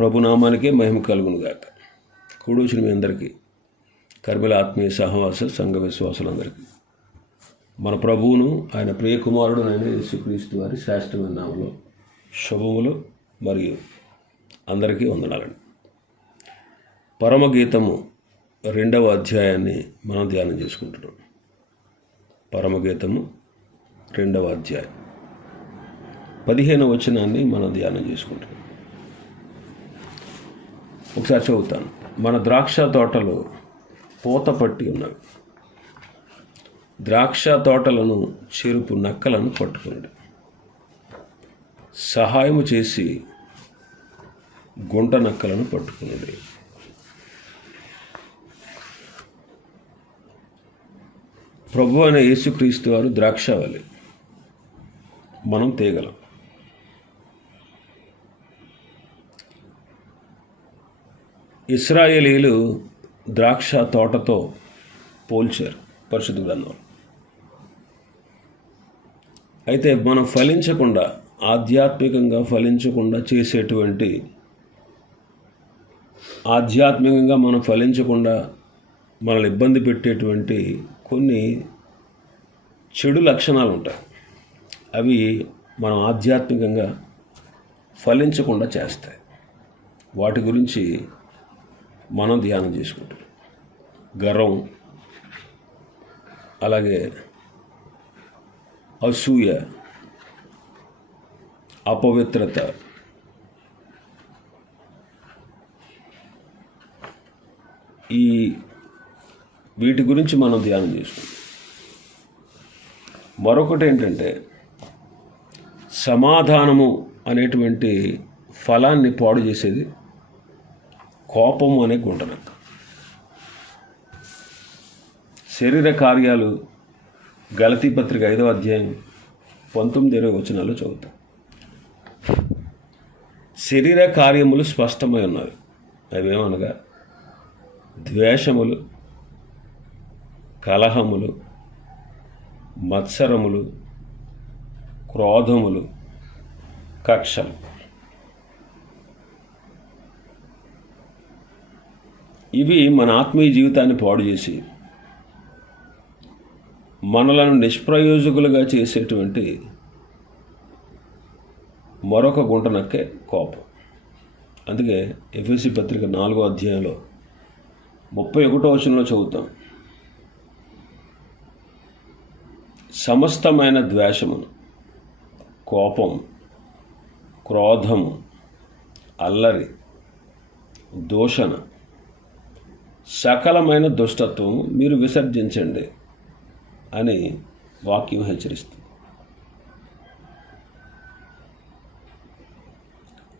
ప్రభునామానికే మహిమ కలుగునుగాక. కూడొచ్చిన మీ అందరికీ కర్మిల ఆత్మీయ సహవాస సంఘ విశ్వాసులందరికీ. మన ప్రభువును ఆయన ప్రియకుమారుడు అయిన నేను యేసుక్రీస్తు వారి శాస్త్రమైన నామలో శుభములు మరియు అందరికీ వందనాలండి. పరమగీతము రెండవ అధ్యాయాన్ని మనం ధ్యానం చేసుకుంటున్నాం. పరమగీతము రెండవ అధ్యాయం. పదిహేను వచనాన్ని మనం ధ్యానం చేసుకుంటున్నాం. ఒకసారి చదువుతాను. మన ద్రాక్ష తోటలు పూత పట్టి ఉన్నవి. ద్రాక్ష తోటలను చెరుపు నక్కలను పట్టుకున్నాడు సహాయము చేసి గుంట నక్కలను పట్టుకున్నాడు ప్రభు అనే యేసుక్రీస్తు వారు ద్రాక్షావళి మనం తేగలం. ఇస్రాయేలీలు ద్రాక్ష తోటతో పోల్చారు పరిశుద్ధ గ్రంథం అయితే మనం ఫలించకుండా ఆధ్యాత్మికంగా ఫలించకుండా చేసేటువంటి ఆధ్యాత్మికంగా మనం ఫలించకుండా మనల్ని ఇబ్బంది పెట్టేటువంటి కొన్ని చెడు లక్షణాలు ఉంటాయి. అవి మనం ఆధ్యాత్మికంగా ఫలించకుండా చేస్తాయి. వాటి గురించి మనం ధ్యానం చేసుకుంటాం. గర్వం అలాగే అసూయ అపవిత్రత ఈ వీటి గురించి మనం ధ్యానం చేసుకుంటాం. మరొకటి ఏంటంటే సమాధానము అనేటువంటి ఫలాన్ని పాడు చేసేది కోపము అనే గుంటనక్క శరీర కార్యాలు గలతీ పత్రిక ఐదవ అధ్యాయం పంతొమ్మిది ఇరవై వచనాలు చదువుతాం. శరీర కార్యములు స్పష్టమై ఉన్నవి. అవేమనగా? ద్వేషములు కలహములు మత్సరములు క్రోధములు కక్షలు. ఇవి మన ఆత్మీయ జీవితాన్ని పాడు చేసి మనలను నిష్ప్రయోజకులుగా చేసేటువంటి మరొక గుంట నక్కే కోపం. అందుకే ఎఫ్ఎసి పత్రిక నాలుగో అధ్యాయంలో ముప్పై ఒకటో వచనంలో చదువుతాం. సమస్తమైన ద్వేషమును కోపం క్రోధము అల్లరి దూషణ సకలమైన దుష్టత్వం మీరు విసర్జించండి అని వాక్యం హెచ్చరిస్తుంది.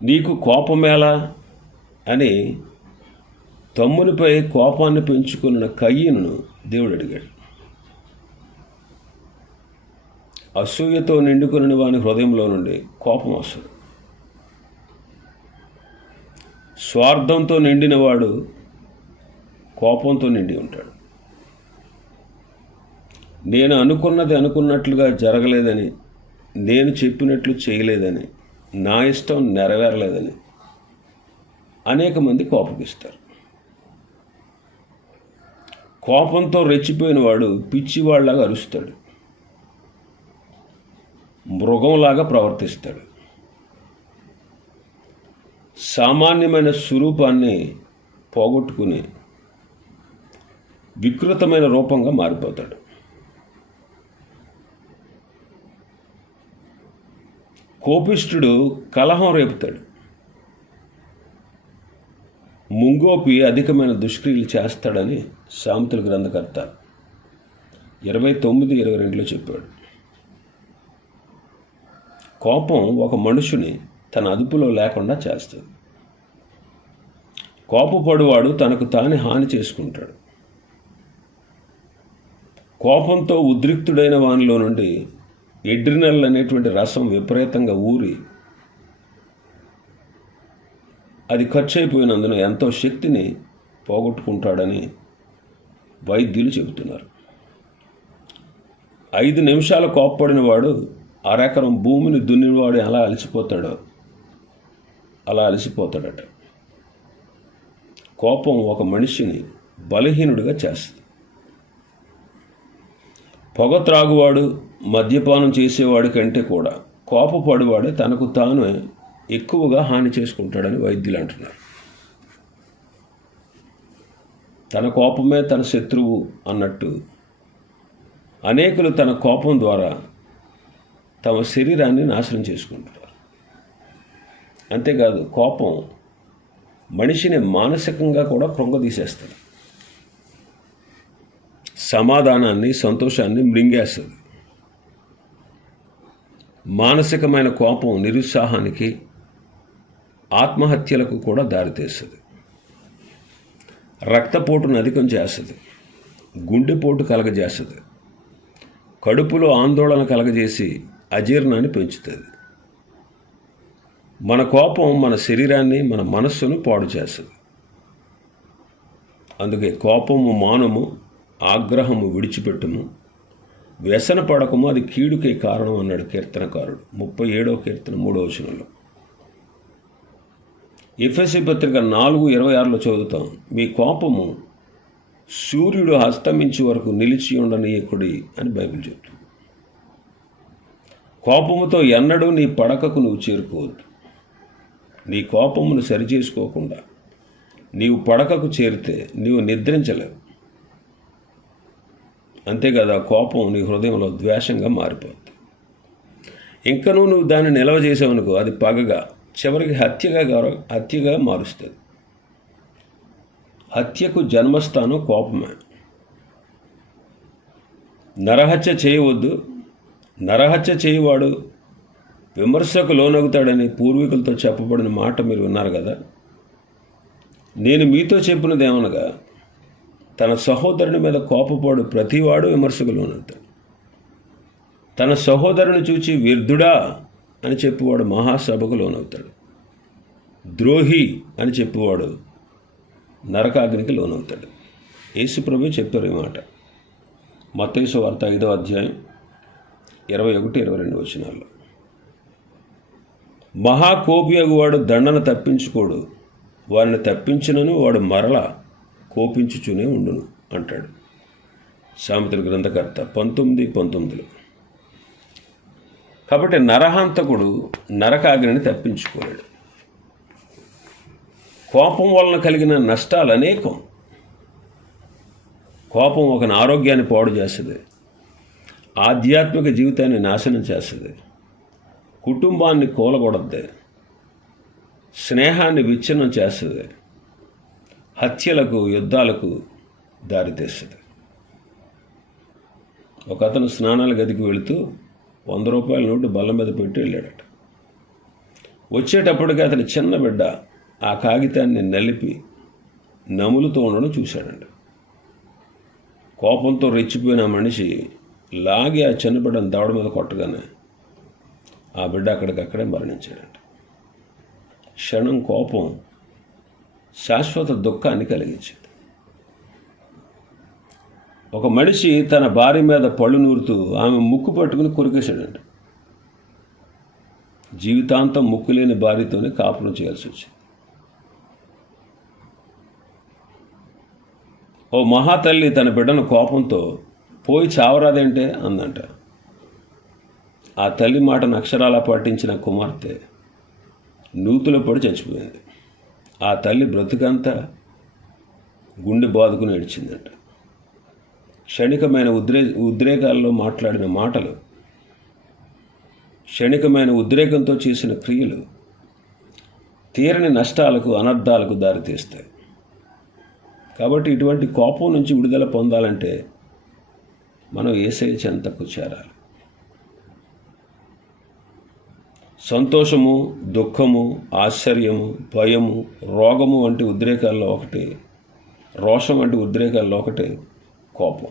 నీకు కోపమేలా అని తమ్మునిపై కోపాన్ని పెంచుకున్న కయ్యను దేవుడు అడిగాడు. అసూయతో నిండుకుని వాని హృదయంలో నుండి కోపం వస్తుంది. స్వార్థంతో నిండినవాడు కోపంతో నిండి ఉంటాడు. నేను అనుకున్నది అనుకున్నట్లుగా జరగలేదని నేను చెప్పినట్లు చేయలేదని నా ఇష్టం నెరవేరలేదని అనేక మంది కోపగిస్తారు. కోపంతో రెచ్చిపోయిన వాడు పిచ్చివాళ్ళాగా అరుస్తాడు. మృగంలాగా ప్రవర్తిస్తాడు. సామాన్యమైన స్వరూపాన్ని పోగొట్టుకుని వికృతమైన రూపంగా మారిపోతాడు. కోపిష్ఠుడు కలహం రేపుతాడు. ముంగోపి అధికమైన దుష్క్రియలు చేస్తాడని సామెతల గ్రంథకర్త ఇరవై తొమ్మిది ఇరవై రెండులో చెప్పాడు. కోపం ఒక మనుషుని తన అదుపులో లేకుండా చేస్తుంది. కోపపడువాడు తనకు తానే హాని చేసుకుంటాడు. కోపంతో ఉద్రిక్తుడైన వానిలో నుండి ఎడ్రినల్ అనేటువంటి రసం విపరీతంగా ఊరి అది ఖర్చు అయిపోయినందున ఎంతో శక్తిని పోగొట్టుకుంటాడని వైద్యులు చెబుతున్నారు. ఐదు నిమిషాలు కోప్పడిన వాడు అరెకరం భూమిని దున్నినవాడు ఎలా అలసిపోతాడో అలా అలసిపోతాడట. కోపం ఒక మనిషిని బలహీనుడిగా చేస్తుంది. పొగ త్రాగువాడు మద్యపానం చేసేవాడి కంటే కూడా కోపపడివాడే తనకు తాను ఎక్కువగా హాని చేసుకుంటాడని వైద్యులు అంటున్నారు. తన కోపమే తన శత్రువు అన్నట్టు అనేకులు తన కోపం ద్వారా తమ శరీరాన్ని నాశనం చేసుకుంటున్నారు. అంతేకాదు కోపం మనిషిని మానసికంగా కూడా కృంగదీసేస్తుంది. సమాధానాన్ని సంతోషాన్ని మృంగేస్తుంది. మానసికమైన కోపం నిరుత్సాహానికి ఆత్మహత్యలకు కూడా దారితీస్తుంది. రక్తపోటును అధికం చేస్తుంది. గుండెపోటు కలగజేస్తుంది. కడుపులో ఆందోళన కలగజేసి అజీర్ణాన్ని పెంచుతుంది. మన కోపం మన శరీరాన్ని మన మనస్సును పాడు చేస్తుంది అందుకే కోపము మానము ఆగ్రహము విడిచిపెట్టుము. వ్యసన పడకము అది కీడుకే కారణం అన్నాడు కీర్తనకారుడు. ముప్పై ఏడవ కీర్తన మూడవ వచనంలో. ఎఫ్ఎస్సి పత్రిక నాలుగు ఇరవై ఆరులో చదువుతాం. మీ కోపము సూర్యుడు అస్తమించే వరకు నిలిచి ఉండనీయకుడి అని బైబిల్ చెప్తుంది. కోపముతో ఎన్నడూ నీ పడకకు నువ్వు చేరుకోవద్దు. నీ కోపమును సరిచేసుకోకుండా నీవు పడకకు చేరితే నీవు నిద్రించలేవు. అంతేకాదు ఆ కోపం నీ హృదయంలో ద్వేషంగా మారిపోతుంది ఇంకనూ నువ్వు దాన్ని నిల్వ చేసావనుకో అది పగగా చివరికి హత్యగా గౌరవ హత్యగా మారుస్తుంది. హత్యకు జన్మస్థానం కోపమే. నరహత్య చేయవద్దు నరహత్య చేయవాడు విమర్శకు లోనగుతాడని పూర్వీకులతో చెప్పబడిన మాట మీరు విన్నారు కదా. నేను మీతో చెప్పినదేమనగా తన సహోదరుని మీద కోపపాడు ప్రతివాడు విమర్శకు లోనవుతాడు తన సహోదరుని చూచి వ్యర్థుడా అని చెప్పువాడు మహాసభకు లోనవుతాడు ద్రోహి అని చెప్పేవాడు నరకాగ్నికి లోనవుతాడు. యేసుప్రభు చెప్పారు ఈ మాట. మత్తేసు వార్త ఐదో అధ్యాయం ఇరవై ఒకటి ఇరవై రెండు వచనాల్లో. మహాకోపియగువాడు దండన తప్పించుకోడు. వారిని తప్పించినను వాడు మరల కోపించుచునే ఉండును అంటాడు. సామెతల గ్రంథకర్త పంతొమ్మిది పంతొమ్మిదిలో. కాబట్టి నరహంతకుడు నరకాగ్నిని తప్పించుకోలేడు. కోపం వలన కలిగిన నష్టాలు అనేకం. కోపం ఒక ఆరోగ్యాన్ని పాడు చేస్తుంది. ఆధ్యాత్మిక జీవితాన్ని నాశనం చేస్తుంది. కుటుంబాన్ని కూలగొడద్ది. స్నేహాన్ని విచ్ఛిన్నం చేస్తుంది. హత్యలకు యుద్ధాలకు దారితీస్తుంది ఒక అతను స్నానాల గదికి వెళుతూ వంద రూపాయల నోటు బల్ల మీద పెట్టి వెళ్ళాడట. వచ్చేటప్పటికి అతని చిన్న బిడ్డ ఆ కాగితాన్ని నలిపి నములుతూ ఉండడం చూశాడండి కోపంతో రెచ్చిపోయిన మనిషి లాగి ఆ చిన్న బిడ్డను దవడ మీద కొట్టగానే ఆ బిడ్డ అక్కడికక్కడే మరణించాడంట. క్షణం కోపం శాశ్వత దుఃఖాన్ని కలిగించింది ఒక మనిషి తన భార్య మీద పళ్ళు నూరుతూ ఆమె ముక్కు పట్టుకుని కొరికేశాడంట. జీవితాంతం ముక్కు లేని భార్యతోనే కాపురం చేయాల్సి వచ్చింది. ఓ మహాతల్లి తన బిడ్డను కోపంతో పోయి చావరాదేంటే? అందంట. ఆ తల్లి మాటను అక్షరాలా పాటించిన కుమార్తె నూతులో పడి చచ్చిపోయింది. ఆ తల్లి బ్రతుకంతా గుండె బాదుకుని ఏడ్చిందంట. క్షణికమైన ఉద్రే ఉద్రేకాల్లో మాట్లాడిన మాటలు క్షణికమైన ఉద్రేకంతో చేసిన క్రియలు తీరని నష్టాలకు అనర్థాలకు దారితీస్తాయి కాబట్టి ఇటువంటి కోపం నుంచి విడుదల పొందాలంటే మనం ఏసై చెంతకు చేరాలి. సంతోషము దుఃఖము ఆశ్చర్యము భయము రోగము వంటి ఉద్రేకాల్లో ఒకటి రోషం వంటి ఉద్రేకాల్లో ఒకటి కోపం.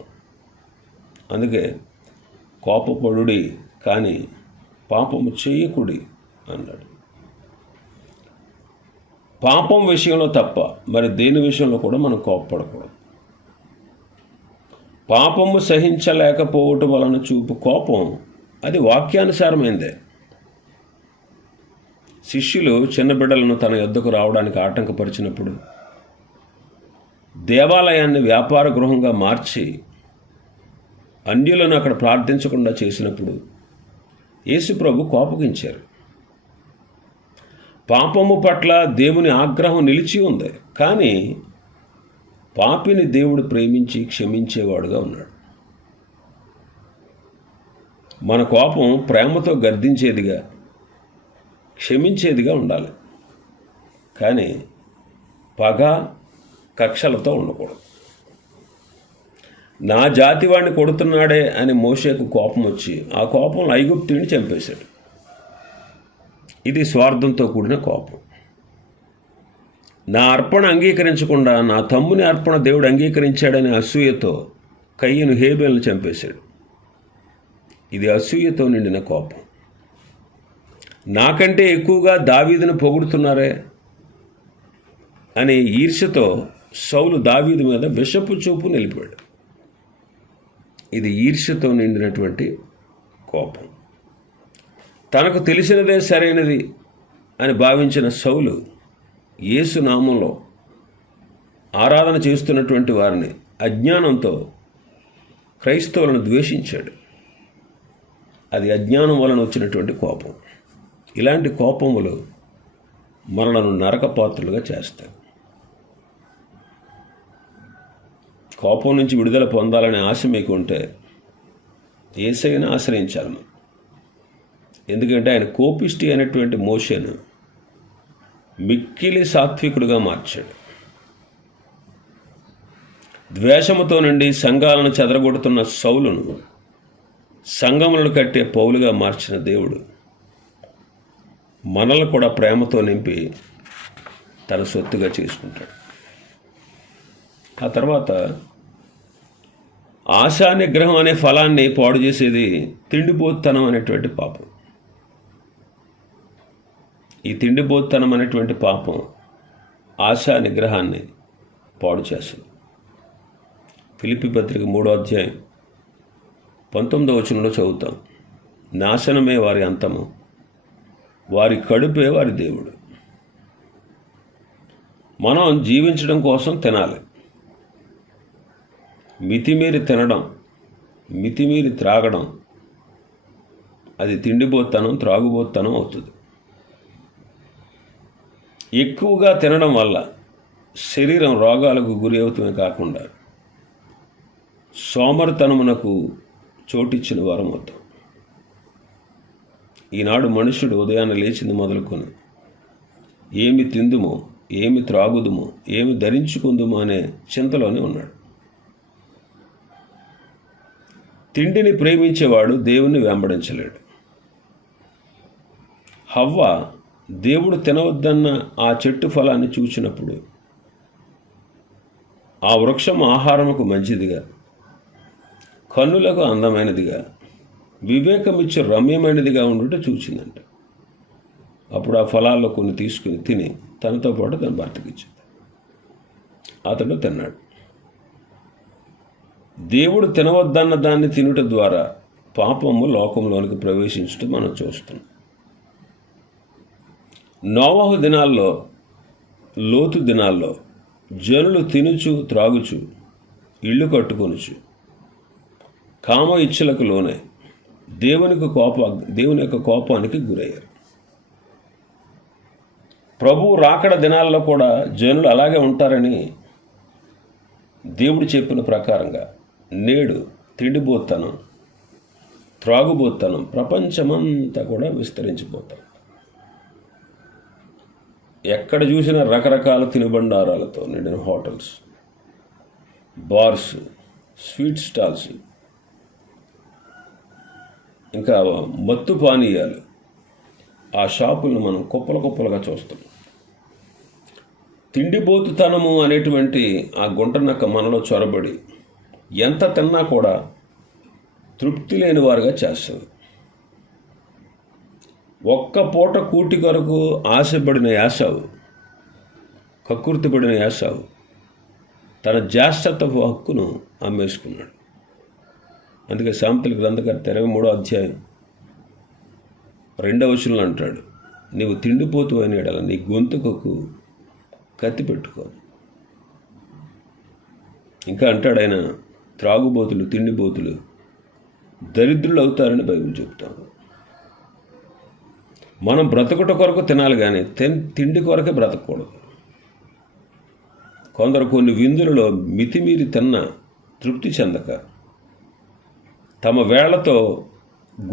అందుకే కోపపడుడి కానీ పాపము చేయకుడి అన్నాడు. పాపం విషయంలో తప్ప మరి దేని విషయంలో కూడా మనం కోపపడకూడదు. పాపము సహించలేకపోవటం వలన చూపు కోపం అది వాక్యానుసారమైందే. శిష్యులు చిన్న బిడ్డలను తన యొద్దకు రావడానికి ఆటంకపరిచినప్పుడు దేవాలయాన్ని వ్యాపార గృహంగా మార్చి అన్యులను అక్కడ ప్రార్థించకుండా చేసినప్పుడు యేసుప్రభు కోపగించారు. పాపము పట్ల దేవుని ఆగ్రహం నిలిచి ఉంది. కానీ పాపిని దేవుడు ప్రేమించి క్షమించేవాడుగా ఉన్నాడు. మన కోపం ప్రేమతో గర్దించేదిగా క్షమించేదిగా ఉండాలి. కానీ పగ కక్షలతో ఉండకూడదు. నా జాతి వాడిని కొడుతున్నాడే అని మోషేకు కోపం వచ్చి ఆ కోపంలో ఐగుప్తుడిని చంపేశాడు. ఇది స్వార్థంతో కూడిన కోపం. నా అర్పణ అంగీకరించకుండా నా తమ్ముని అర్పణ దేవుడు అంగీకరించాడని అసూయతో కయ్యను హేబేల్ని చంపేశాడు. ఇది అసూయతో నిండిన కోపం. నాకంటే ఎక్కువగా దావీదును పొగుడుతున్నారే? అనే ఈర్ష్యతో సౌలు దావీదు మీద విషపు చూపు నిలిపాడు. ఇది ఈర్ష్యతో నిండినటువంటి కోపం. తనకు తెలిసినదే సరైనది అని భావించిన సౌలు యేసు నామంలో ఆరాధన చేస్తున్నటువంటి వారిని అజ్ఞానంతో క్రైస్తవులను ద్వేషించాడు. అది అజ్ఞానం వలన వచ్చినటువంటి కోపం. ఇలాంటి కోపములు మనలను నరకపాత్రులుగా చేస్తాయి. కోపం నుంచి విడుదల పొందాలనే ఆశ మీకు ఉంటే ఏసైనా ఆశ్రయించాలి మనం. ఎందుకంటే ఆయన కోపిష్టి అనేటువంటి మోషను మిక్కిలి సాత్వికుడుగా మార్చాడు. ద్వేషముతో నుండి సంఘాలను చెదరగొడుతున్న సౌలును సంగములను కట్టే పౌలుగా మార్చిన దేవుడు మనల్ని కూడా ప్రేమతో నింపి తన సొత్తుగా చేసుకుంటాడు. ఆ తర్వాత ఆశా నిగ్రహం అనే ఫలాన్ని పాడు చేసేది తిండిపోతనం అనేటువంటి పాపం. ఈ తిండిపోతనం అనేటువంటి పాపం ఆశా నిగ్రహాన్ని పాడు చేస్తుంది. ఫిలిపి పత్రిక మూడో అధ్యాయం పంతొమ్మిదో వచనంలో చదువుతాం. నాశనమే వారి అంతము. వారి కడుపే వారి దేవుడు. మనం జీవించడం కోసం తినాలి. మితిమీరి తినడం మితిమీరి త్రాగడం అది తిండిపోతనం త్రాగుబోతనం అవుతుంది. ఎక్కువగా తినడం వల్ల శరీరం రోగాలకు గురి అవుతమే కాకుండా సోమరితనమునకు చోటిచ్చిన వారం అవుతాం ఈనాడు మనుషుడు ఉదయాన్నే లేచింది మొదలుకొని ఏమి తిందుమో? ఏమి త్రాగుదుమో? ఏమి ధరించుకుందుమో? అనే చింతలోనే ఉన్నాడు. తిండిని ప్రేమించేవాడు దేవుణ్ణి వెంబడించలేడు. హవ్వ దేవుడు తినవద్దన్న ఆ చెట్టు ఫలాన్ని చూచినప్పుడు ఆ వృక్షం ఆహారముకు మంచిదిగా కన్నులకు అందమైనదిగా వివేకమిచ్చి రమ్యమైనదిగా ఉండుట చూచిందంట. అప్పుడు ఆ ఫలాల్లో కొన్ని తీసుకుని తిని తనతో పాటు తన భర్తకిచ్చింది అతడు తిన్నాడు. దేవుడు తినవద్దన్న దాన్ని తినుట ద్వారా పాపము లోకంలోనికి ప్రవేశించడం మనం చూస్తున్నాం. నోవహు దినాల్లో లోతు దినాల్లో జనులు తినుచు త్రాగుచు ఇళ్ళు కట్టుకొనుచు కామ ఇచ్చలకు లోనే దేవునికి కోప దేవుని యొక్క కోపానికి గురయ్యారు. ప్రభువు రాకడ దినాల్లో కూడా జనులు అలాగే ఉంటారని దేవుడు చెప్పిన ప్రకారంగా నేడు తిండిపోతాను త్రాగుబోతనం ప్రపంచమంతా కూడా విస్తరించిపోతాం. ఎక్కడ చూసినా రకరకాల తినుబండారాలతో నిండిన హోటల్స్ బార్స్ స్వీట్ స్టాల్స్ ఇంకా మత్తు పానీయాలు. ఆ షాపులను మనం కుప్పల కుప్పలుగా చూస్తాం. తిండిపోతుతనము అనేటువంటి ఆ గుంటనక్క మనలో చొరబడి ఎంత తిన్నా కూడా తృప్తి లేని వారుగా చేస్తుంది. ఒక్క పూట కూటి కొరకు ఆశపడిన యాసావు కక్కుర్తిపడిన యాసావు తన జ్యేష్ఠత్వపు హక్కును అమ్మేసుకున్నాడు. అందుకే సాంతల గ్రంథకర్త ఇరవై మూడో అధ్యాయం రెండవ వచనంలో అంటాడు నీవు తిండిపోతూ అని ఎడల నీ గొంతుకకు కత్తి పెట్టుకో. ఇంకా అంటాడు ఆయన త్రాగుబోతులు తిండిబోతులు దరిద్రులు అవుతారని బైబిల్ చెప్తాను మనం బ్రతకట కొరకు తినాలి కానీ తిన్ తిండి కొరకే బ్రతకూడదు. కొందరు కొన్ని విందులలో మితిమీరి తిన్న తృప్తి చెందక తమ వేళ్ళతో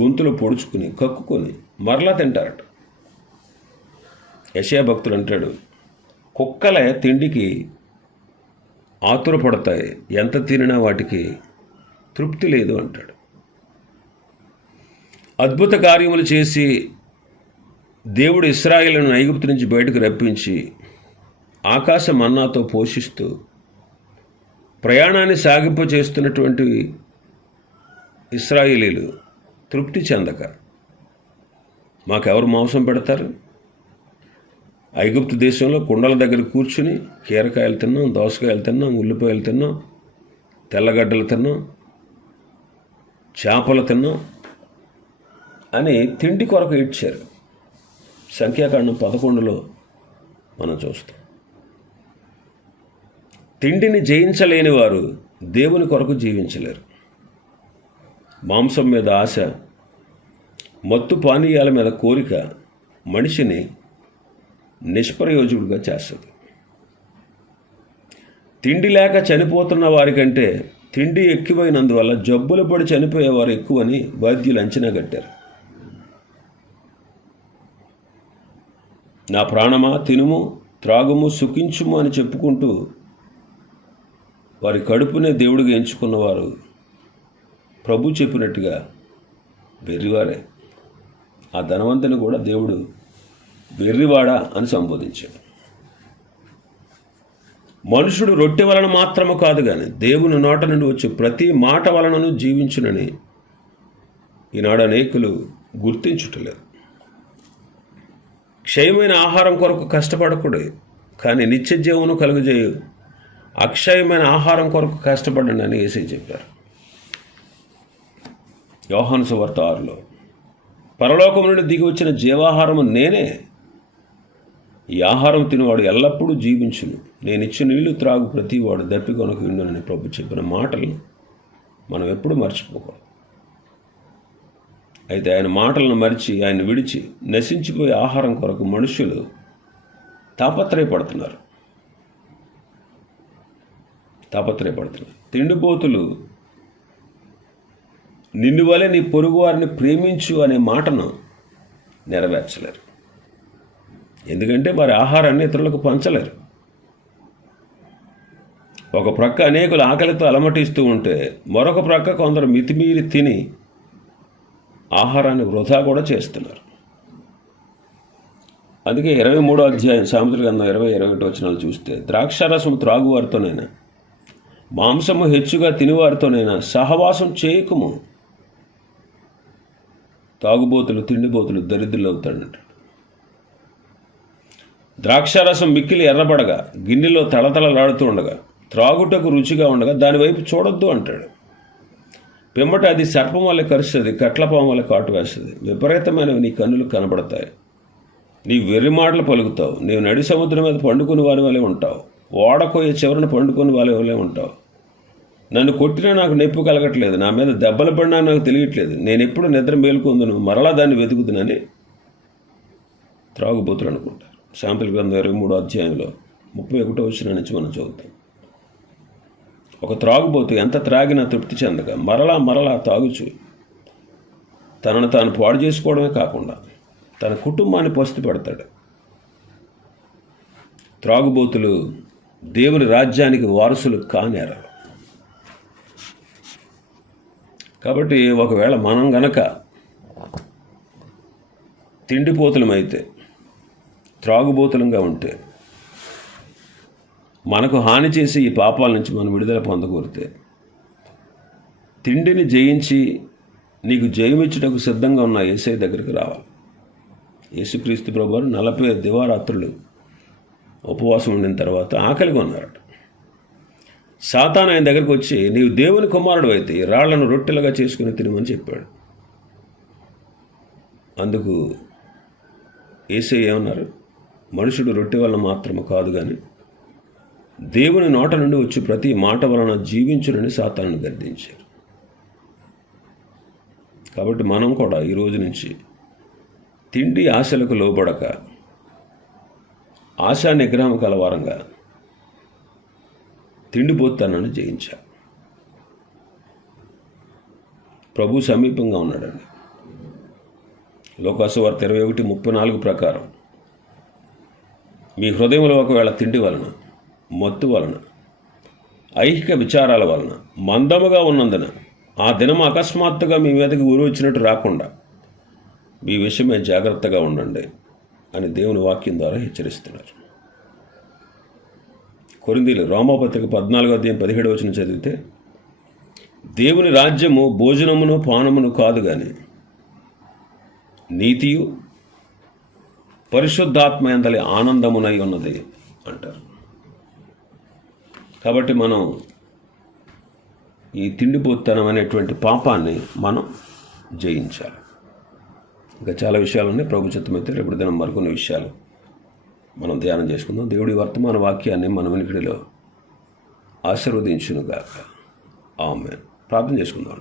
గొంతులు పొడుచుకుని కక్కుకొని మరలా తింటారట. యశయా భక్తుడు అంటాడు కుక్కల తిండికి ఆతురపడతాయి. ఎంత తినినా వాటికి తృప్తి లేదు అంటాడు. అద్భుత కార్యములు చేసి దేవుడు ఇస్రాయిలను ఐగుప్తు నుంచి బయటకు రప్పించి ఆకాశ మన్నాతో పోషిస్తూ ప్రయాణాన్ని సాగింప చేస్తున్నటువంటి ఇస్రాయిలీలు తృప్తి చెందక మాకెవరు మాంసం పెడతారు? ఐగుప్తు దేశంలో కుండల దగ్గర కూర్చుని కీరకాయలు తిన్నాం దోసకాయలు తిన్నాం ఉల్లిపాయలు తిన్నాం తెల్లగడ్డలు తిన్నాం చేపలు తిన్నాం అని తిండి కొరకు ఇచ్చారు సంఖ్యాకాండం పదకొండులో మనం చూస్తాం. తిండిని జయించలేని వారు దేవుని కొరకు జీవించలేరు. మాంసం మీద ఆశ మత్తు పానీయాల మీద కోరిక మనిషిని నిష్ప్రయోజకుడిగా చేస్తుంది. తిండి లేక చనిపోతున్న వారికంటే తిండి ఎక్కువైనందువల్ల జబ్బులు పడి చనిపోయేవారు ఎక్కువని వైద్యులు అంచనా కట్టారు. నా ప్రాణమా తినుము త్రాగుము సుఖించుము అని చెప్పుకుంటూ వారి కడుపునే దేవుడిగా ఎంచుకున్నవారు ప్రభు చెప్పినట్టుగా వెర్రివారే ఆ ధనవంతుని కూడా దేవుడు వెర్రివాడా అని సంబోధించాడు. మనుషుడు రొట్టె వలన మాత్రము కాదు కానీ దేవుని నోట నుండి వచ్చే ప్రతి మాట వలనను జీవించునని ఈనాడు అనేకులు గుర్తించుటలేదు. క్షయమైన ఆహారం కొరకు కష్టపడకూడదు కానీ నిత్య జీవనం కలుగజేయు. అక్షయమైన ఆహారం కొరకు కష్టపడండి అని ఏసై చెప్పారు. యోహాను సువార్త ఆరులో పరలోకం నుండి దిగి వచ్చిన జీవాహారము నేనే. ఈ ఆహారం తినవాడు ఎల్లప్పుడూ జీవించును. నేను ఇచ్చిన నీళ్ళు త్రాగు ప్రతివాడు దప్పికొనకు విండునని ప్రభు చెప్పిన మాటలు మనం ఎప్పుడూ మర్చిపోకూడదు. అయితే ఆయన మాటలను మరిచి ఆయన విడిచి నశించిపోయే ఆహారం కొరకు మనుషులు తాపత్రయపడుతున్నారు. తాపత్రయపడుతున్నారు. తిండిపోతులు నిన్ను వలె నీ పొరుగు వారిని ప్రేమించు అనే మాటను నెరవేర్చలేరు. ఎందుకంటే వారి ఆహారాన్ని ఇతరులకు పంచలేరు. ఒక ప్రక్క అనేకులు ఆకలితో అలమటిస్తూ ఉంటే మరొక ప్రక్క కొందరు మితిమీరి తిని ఆహారాన్ని వృధా కూడా చేస్తున్నారు. అందుకే ఇరవై మూడో అధ్యాయం సాముద్ర గ్రంథం ఇరవై ఇరవై ఒకటి వచ్చినాలు చూస్తే ద్రాక్షారసం త్రాగువారితోనైనా మాంసము హెచ్చుగా తినివారితోనైనా సహవాసం చేయకుము. తాగుబోతులు తిండిబోతులు దరిద్రులు అవుతాడంట. ద్రాక్షారసం మిక్కిలి ఎర్రబడగా గిన్నెలో తళతళలాడుతూ ఉండగా త్రాగుటకు రుచిగా ఉండగా దానివైపు చూడొద్దు అంటాడు. పిమ్మట అది సర్పం వల్ల కరుస్తుంది కట్లపాము వల్ల కాటు వేస్తుంది. విపరీతమైనవి నీ కన్నులు కనబడతాయి. నీ వెర్రి మాటలు పలుకుతావు. నీవు నడి సముద్రం మీద పండుకుని వారి వలె ఉంటావు. ఓడకోయ చివరన పండుకుని వాళ్ళ వలె ఉంటావు. నన్ను కొట్టినా నాకు నొప్పి కలగట్లేదు. నా మీద దెబ్బలు పడినా నాకు తెలియట్లేదు. నేను ఎప్పుడు నిద్ర మేలుకుందును? మరలా దాన్ని వెతుకుతున్నానని త్రాగుబోతులు అనుకుంటారు శాంపిల్ గ్రంథం ఇరవై మూడో అధ్యాయంలో ముప్పై ఒకటో వచ్చిన నుంచి మనం చదువుతాం. ఒక త్రాగుబోతు ఎంత త్రాగినా తృప్తి చెందగా మరలా మరలా తాగుచు. తనను తాను పాడు చేసుకోవడమే కాకుండా తన కుటుంబాన్ని పస్తు పెడతాడు. త్రాగుబోతులు దేవుని రాజ్యానికి వారసులు కానేరు. కాబట్టి ఒకవేళ మనం గనక తిండిపోతులమైతే త్రాగుబోతులంగా ఉంటే మనకు హాని చేసి ఈ పాపాల నుంచి మనం విడుదల పొందకూరితే తిండిని జయించి నీకు జయమిచ్చుటకు సిద్ధంగా ఉన్న ఏసై దగ్గరికి రావాలి. యేసుక్రీస్తు ప్రభు నలభై దివారాత్రులు ఉపవాసం ఉండిన తర్వాత ఆకలిగా ఉన్నారట సాతాన్ ఆయన దగ్గరికి వచ్చి నీవు దేవుని కుమారుడు అయితే రాళ్ళను రొట్టెలుగా చేసుకుని తినమని చెప్పాడు. అందుకు ఏసై ఏమన్నారు? మనుషుడు రొట్టె వల్ల మాత్రము కాదు కానీ దేవుని నోట నుండి వచ్చి ప్రతి మాట వలన జీవించునని సాతాను గర్దించారు కాబట్టి మనం కూడా ఈ రోజు నుంచి తిండి ఆశలకు లోబడక ఆశా నిగ్రహం కలవారంగా తిండిపోతానని జయించా ప్రభు సమీపంగా ఉన్నాడండి. లోకాసువార్త ఇరవై ఒకటి ముప్పై నాలుగు ప్రకారం మీ హృదయంలో ఒకవేళ తిండి వలన మత్తు వలన ఐహిక విచారాల వలన మందముగా ఉన్నందున ఆ దినం అకస్మాత్తుగా మీ మీదకి ఊరి వచ్చినట్టు రాకుండా మీ విషయమే జాగ్రత్తగా ఉండండి అని దేవుని వాక్యం ద్వారా హెచ్చరిస్తున్నారు. కొరిందీలు రోమపత్రిక పద్నాలుగో అధ్యాయం పదిహేడు వచ్చిన చదివితే దేవుని రాజ్యము భోజనమును పానమును కాదు కానీ నీతియు పరిశుద్ధాత్మ ఎందలి ఆనందమునై ఉన్నది అంటారు. కాబట్టి మనం ఈ తిండిపోతనం అనేటువంటి పాపాన్ని మనం జయించాలి. ఇంకా చాలా విషయాలు ఉన్నాయి. ప్రభు చిత్తమైతే రేపు దినం మరికొన్ని విషయాలు మనం ధ్యానం చేసుకుందాం. దేవుడి వర్తమాన వాక్యాన్ని మన వినికిడిలో ఆశీర్వదించునుగాక. ఆమె ప్రార్థన చేసుకుందాం